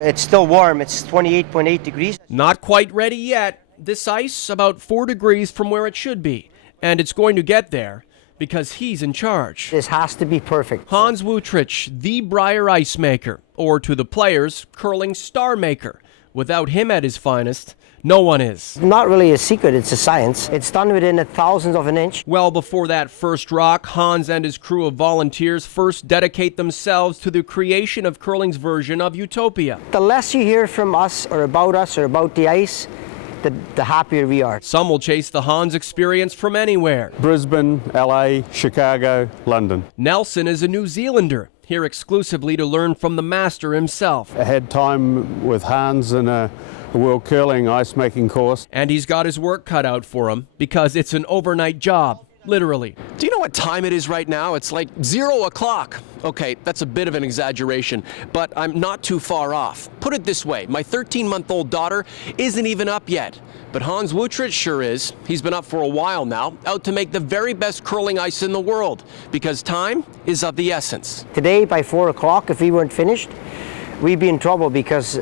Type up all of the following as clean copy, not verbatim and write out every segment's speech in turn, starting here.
It's still warm. It's 28.8 degrees. Not quite ready yet. This ice about 4 degrees from where it should be. And it's going to get there because he's in charge. This has to be perfect. Hans Wuthrich, the Brier ice maker, or to the players, curling star maker. Without him at his finest, no one is. Not really a secret, it's a science. It's done within a thousandth of an inch. Well before that first rock, Hans and his crew of volunteers first dedicate themselves to the creation of curling's version of Utopia. The less you hear from us or about the ice, the happier we are. Some will chase the Hans experience from anywhere. Brisbane, LA, Chicago, London. Nelson is a New Zealander, here exclusively to learn from the master himself. I had time with Hans in a World Curling ice making course. And he's got his work cut out for him because it's an overnight job, literally. Do you know what time it is right now? It's like 0 o'clock. Okay, that's a bit of an exaggeration, but I'm not too far off. Put it this way, my 13-month-old daughter isn't even up yet. But Hans Wuthrich sure is. He's been up for a while now, out to make the very best curling ice in the world, because time is of the essence. Today, by 4 o'clock, if we weren't finished, we'd be in trouble because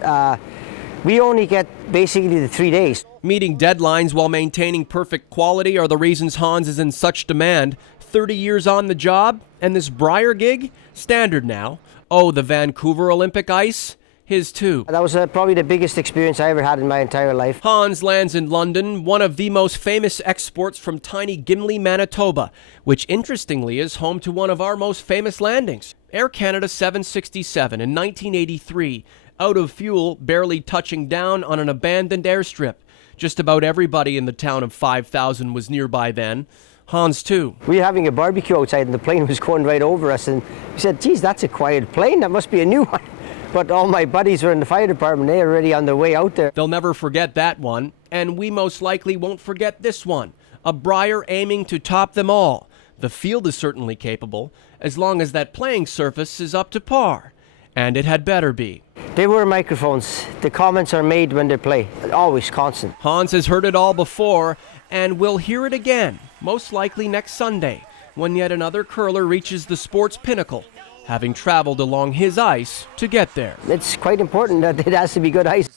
we only get basically the 3 days. Meeting deadlines while maintaining perfect quality are the reasons Hans is in such demand. 30 years on the job, and this Brier gig, standard now. Oh, the Vancouver Olympic ice, his too. That was probably the biggest experience I ever had in my entire life. Hans lands in London, one of the most famous exports from tiny Gimli, Manitoba, which interestingly is home to one of our most famous landings. Air Canada 767 in 1983, out of fuel, barely touching down on an abandoned airstrip. Just about everybody in the town of 5,000 was nearby then. Hans too. We were having a barbecue outside and the plane was going right over us, and we said, geez, that's a quiet plane, that must be a new one. But all my buddies were in the fire department, they're already on their way out there. They'll never forget that one, and we most likely won't forget this one. A Brier aiming to top them all. The field is certainly capable, as long as that playing surface is up to par. And it had better be. They were microphones. The comments are made when they play. Always constant. Hans has heard it all before, and will hear it again, most likely next Sunday, when yet another curler reaches the sport's pinnacle, having traveled along his ice to get there. It's quite important that it has to be good ice.